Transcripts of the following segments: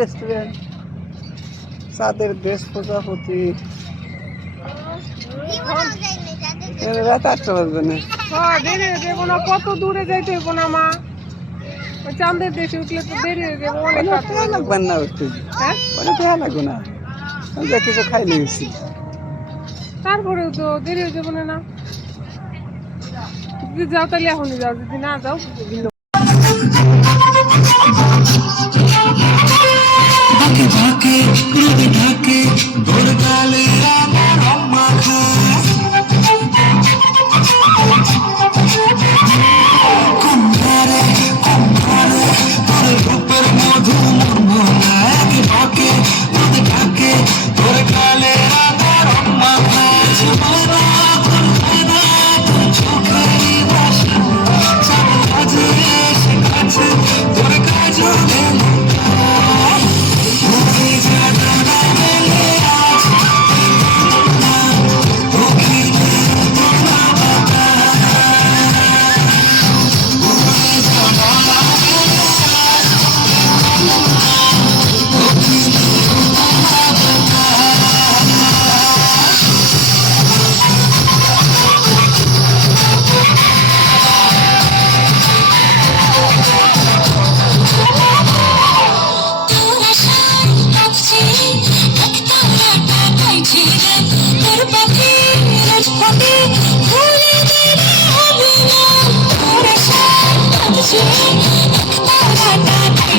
Restaurant চাঁদের দেশ প্রজাপতি রাত 8টা বাজবে না। কত দূরে যাইতে হইব না মা, চাঁদের দেশে উঠলে তো দেরি হয়ে যাবে অনেক। লাগবে না লাগবে না, কিছু খাই নিয়েছি তারপরেও তো দেরি হয়ে যাবো না। যদি যাও তাহলে এখনই যাও, যদি না যাও ঢাকে ঢাকে ভোর কালে আমার আম্মা কুম্ভারে কুম্ভারে তোর রূপের মধু মনে ঢাকে ঢাকে ভোর কালে আমার আম্মা চোখেরই ভাষা চাঁদ বাজে এসে কাছে তোর কাজলে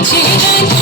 Cheating